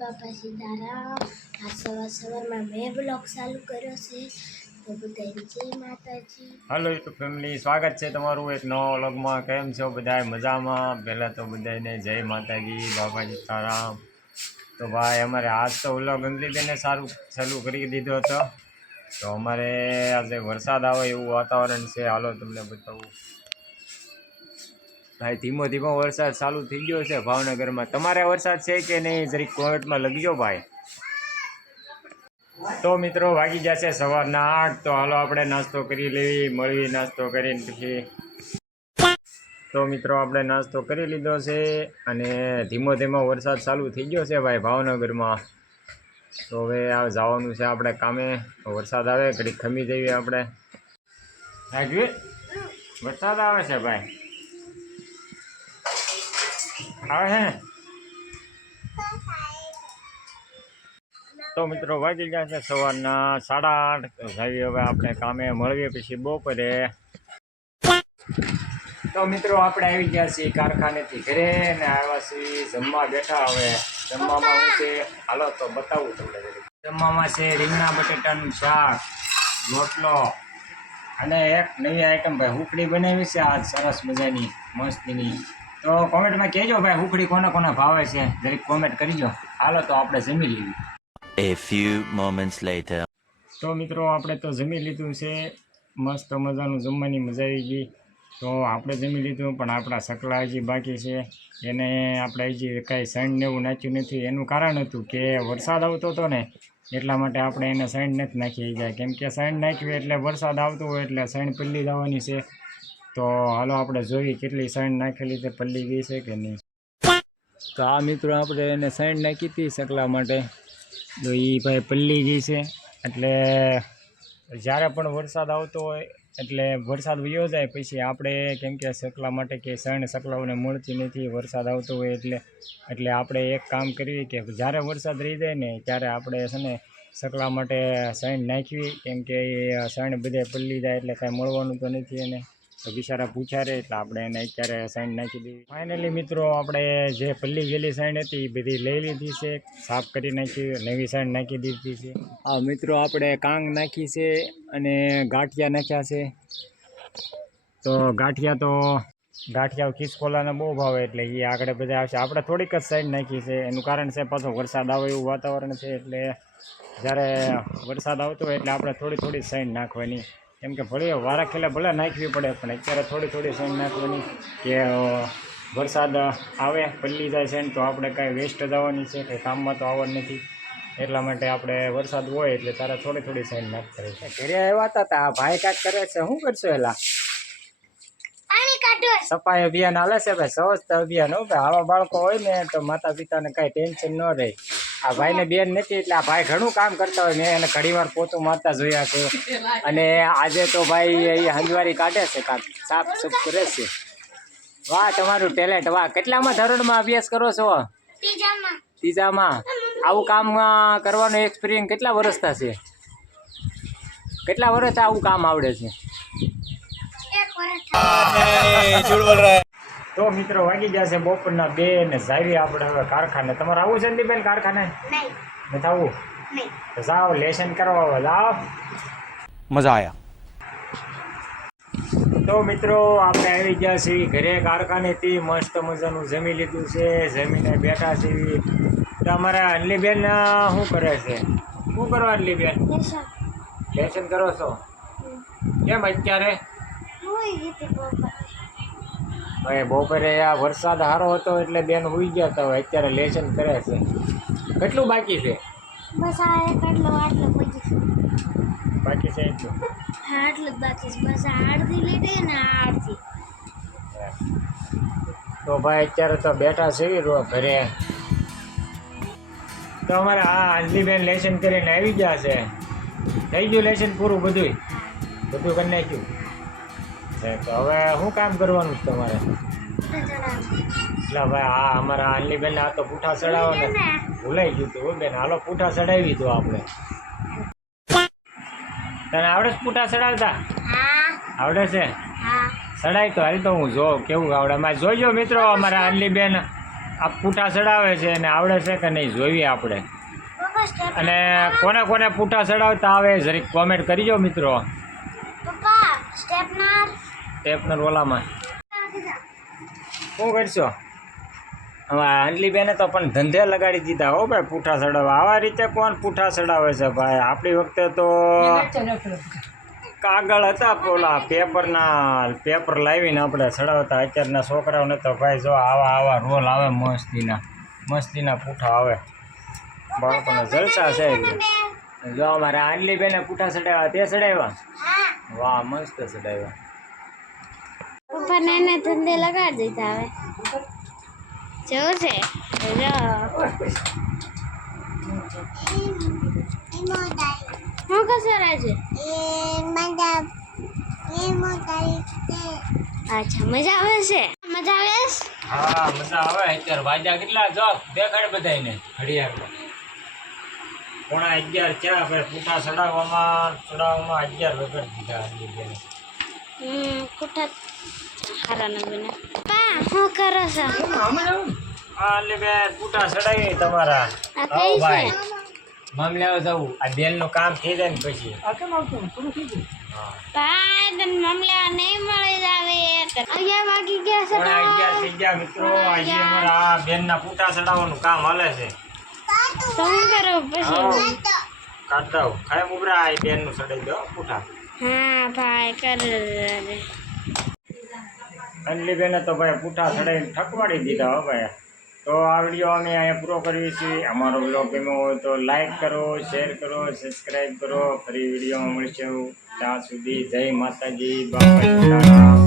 બાપા સીતારામ. આ સવારમાં મેં બ્લોગ ચાલુ કર્યો છે તો બધાને જય માતાજી. હાલો યુટ્યુબ ફેમિલી, સ્વાગત છે તમારું એક નવા વ્લોગમાં. કેમ છો બધા? મજામાં? પહેલાં તો બધાને જય માતાજી, બાપા સીતારામ. તો ભાઈ અમારે આજ તો વ્લોગ અંગ્રેજીને સારું ચાલુ કરી દીધો હતો. તો અમારે આજે વરસાદ આવે એવું વાતાવરણ છે. હાલો તમને બતાવું. ભાઈ ધીમો ધીમો વરસાદ ચાલુ થઈ ગયો છે ભાવનગરમાં. તમારે વરસાદ છે કે નહીં? જરીક કોમેન્ટમાં લખજો ભાઈ. તો મિત્રો વાગી જશે સવારના 8. તો હાલો આપણે નાસ્તો કરી લેવી, મળવી. નાસ્તો કરીને પછી તો મિત્રો આપણે નાસ્તો કરી લીધો છે અને ધીમો ધીમો વરસાદ ચાલુ થઈ ગયો છે ભાઈ ભાવનગરમાં. તો હવે આ જવાનું છે આપણે કામે. વરસાદ આવે ઘડી ખમી જઈએ આપણે. વરસાદ આવે છે ભાઈ, આવે છે ને? તો મિત્રો વાગી ગયા છે સવારના 8:30. તો જઈએ હવે આપણે કામે, મળીએ પછી બપોરે. તો મિત્રો આપણે આવી ગયા છીએ કારખાનેથી ઘરે ને આવ્યા છીએ જમવા બેઠા. હવે જમવામાં શું છે હાલો તો બતાવું તમને. જમવામાં છે રીંગણા બટેટાનું શાક, રોટલો અને એક નવી આઈટમ ભાઈ હુકડી બનાવી છે આજ સરસ મજાની મસ્તીની. તો કોમેન્ટમાં કહેજો ભાઈ હુકડી કોને કોને ભાવે છે, જરીક કોમેન્ટ કરજો. હાલો તો આપણે જમી લીધું. A few moments later. તો મિત્રો આપણે તો જમી લીધું છે, મસ્ત મજાનું જમવાની મજા આવી ગઈ. તો આપણે જમી લીધું પણ આપણા સકલા હજી બાકી છે. એને આપણે હજી કાંઈ સણ ને એવું નાખ્યું નથી. એનું કારણ હતું કે વરસાદ આવતો હતો ને એટલા માટે આપણે એને સણ નથી નાખી ગયા. કેમ કે સણ નાખ્યું એટલે વરસાદ આવતો હોય એટલે સણ પલ્લી જવાની છે. તો હાલો આપણે જોઈએ કેટલી સણ નાખેલી છે, પલ્લી ગઈ છે કે નહીં. તો આ મિત્રો આપણે એને સણ નાખી હતી સકલા માટે. તો એ ભાઈ પલ્લી ગઈ છે. એટલે જ્યારે પણ વરસાદ આવતો હોય એટલે વરસાદ વયો જાય પછી આપણે કેમ કે સકલા માટે કે સણ સકલાઓને મળતી નથી વરસાદ આવતો હોય એટલે આપણે એક કામ કરીએ કે જ્યારે વરસાદ રહી જાય ને ત્યારે આપણે છે ને સકલા માટે સણ નાખવી. કેમ કે એ સણ બધે પલ્લી જાય એટલે કાંઈ મળવાનું તો નથી એને. તો બિચારા પૂછ્યા રહે એટલે આપણે એને અત્યારે સણ નાખી દીધી. ફાઇનલી મિત્રો આપણે જે પલ્લી ગયેલી સણ હતી એ બધી લઈ લીધી છે, સાફ કરી નાખી, નવી સણ નાખી દીધી છે. આ મિત્રો આપણે કાંગ નાખી છે અને ગાંઠિયા નાખ્યા છે. તો ગાંઠિયા ખિસકોલાને બહુ ભાવે એટલે એ આગળ બધા આવશે. આપણે થોડીક જ સણ નાખી છે. એનું કારણ છે પાછો વરસાદ આવે એવું વાતાવરણ છે એટલે જ્યારે વરસાદ આવતો હોય એટલે આપણે થોડી થોડી સણ નાખવાની. કેમ કે ભલે વારા ખેલે ભલે નાખવી પડે પણ અત્યારે થોડી થોડી સણ નાખવાની કે વરસાદ આવે પલ્લી જાય છે ને તો આપણે કાંઈ વેસ્ટ જવાની છે, કંઈ કામમાં તો આવવાનું નથી. એટલા માટે આપણે વરસાદ હોય એટલે તારે થોડી થોડી સણ નાખવી છે. ઘરે આવ્યા હતા આ ભાઈ કાંઈક કરે છે. શું કરશો એલા? સફાઈ અભિયાન હાલે છે ભાઈ, સ્વચ્છતા અભિયાન. હો ભાઈ, આવા બાળકો હોય ને તો માતા પિતાને કાંઈ ટેન્શન ન રહે. આ ભાઈને બેન નથી એટલે આ ભાઈ ઘણું કામ કરતા હોય. મેં એને ઘણીવાર પોતું મારતા જોયા છે અને આજે તો ભાઈ એ હંજવારી કાઢે છે, કાંક સાફ સુફ કરે છે. વાહ તમારું ટેલેન્ટ, વાહ. કેટલામાં ધોરણમાં અભ્યાસ કરો છો? ત્રીજામાં. આવું કામ કરવાનો એક્સપિરિયન્સ કેટલા વર્ષ થશે? કેટલા વર્ષ આવું કામ આવડે છે? તો મિત્રો વાગી જશે બપોરના 2 ને જાવી આપણે હવે કારખાને. તમારે આવું છે ને બેન કારખાને? નથી આવું? તો જાઓ લેશન કરવા જાઓ. મજા આયા. તો મિત્રો આપણે આવી ગયા છીએ ઘરે કારખાનેથી. મસ્ત મજાનું જમી લીધું છે, જમીને બેઠા છીએ. તો અમારા અનલીબેન શું કરે છે? શું કરવા અનલીબેન? લેશન કરો છો? કેમ અત્યારે? ભાઈ બપોરે આ વરસાદ સારો હતો એટલે બેન સુઈ ગયા હતા. અત્યારે લેશન કરે છે. કેટલું બાકી છે? બસ આ આટલું બાકી છે એટલું? હા આટલું જ બાકી છે. બસ આ અડધી લીધી ને આ અડધી. તો ભાઈ અત્યારે તો બેઠા છે ઘરે. તો અમારે આ અંજલીબેન લેશન કરીને આવી ગયા છે. થઈ ગયું લેશન પૂરું? બધું કરી નાખ્યું છે. તો હવે શું કામ કરવાનું છે તમારે? એટલે ભાઈ આ અમારા અંજલીબેન આ તો પૂઠા ચડાવો ને ભૂલાઈ ગયું હતું બેન. હાલો પૂઠા ચડાવી દો આપણે. તને આવડે છે પૂઠા ચડાવતા? આવડે છે? ચડાય તો હાલ તો હું જોઉં કેવું આવડે. અમારે જોઈજો મિત્રો અમારા અંજલીબેન આ પૂઠા ચડાવે છે એને આવડે છે કે નહીં જોઈએ આપણે. પપ્પા સ્ટેપ અને કોને કોને પૂઠા ચડાવતા આવે જરીક કોમેન્ટ કરજો મિત્રો. પપ્પા સ્ટેપનર ટેપનર ઓલામાં શું કરશો? હવે આંટલી બેને તો પણ ધંધે લગાડી દીધા હો ભાઈ પૂઠા ચડાવવા. આવા રીતે કોણ પૂઠા ચડાવે છે ભાઈ? આપણી વખતે તો કાગળ હતા પેલા પેપર લાવીને આપણે ચડાવતા. અત્યારના છોકરાઓને તો ભાઈ જો આવા રોલ આવે મસ્તીના પૂઠા આવે. બાળકોને જલસા છે. જો અમારે આંટલી બેને પૂઠા ચડાવ્યા તે ચડાવ્યા. હા વાહ મસ્ત ચડાવ્યા. પપ્પા ને ધંધે લગાડી દીધા હવે જવું છે જો હું કશો રાજે અચ્છા મજા આવે છે મજા આવે છે હા મજા આવે. અત્યારે વાજા કેટલા જો દેખાડ બધાને ઘડિયાળમાં 11:30 થયા. ભાઈ પૂઠા ચડાવવામાં 11 વગર દીધા આંટલી બેને. કુઠા હારા ન બને પા હું કરો છો આંટલી બેન પૂઠા ચડાવી તમારા. આ આવો કઈ ભાઈ છે મામલાઓ જવું. આ બેનનું કામ થઈ જાય ને પછી. હા. ભાઈ તને મામલા નહીં મળી જાવે 11 વાગી ગયા છે 11 થઈ ગયા મિત્રો. આજે અમારા આ બેનના પૂઠા ચડાવવાનું કામ હાલે છે. તો હું કરું પછી કાઢ દઉં ખાય મુબરા. આ બેનનું ચડાવી દો પૂઠા. હા ભાઈ કર આંટલી બેને તો ભાઈ પૂઠા ચડાવીને ઠકવાડી દીધા હો ભાઈ. તો આ વિડીયો અમે અહીંયા પૂરો કરીએ છીએ. અમારો બ્લોગ ગમ્યો હોય તો લાઈક કરો, શેર કરો, સબસ્ક્રાઈબ કરો. ફરી વિડીયોમાં મળીશું. ત્યાં સુધી જય માતાજી, બાપા સીતારામ.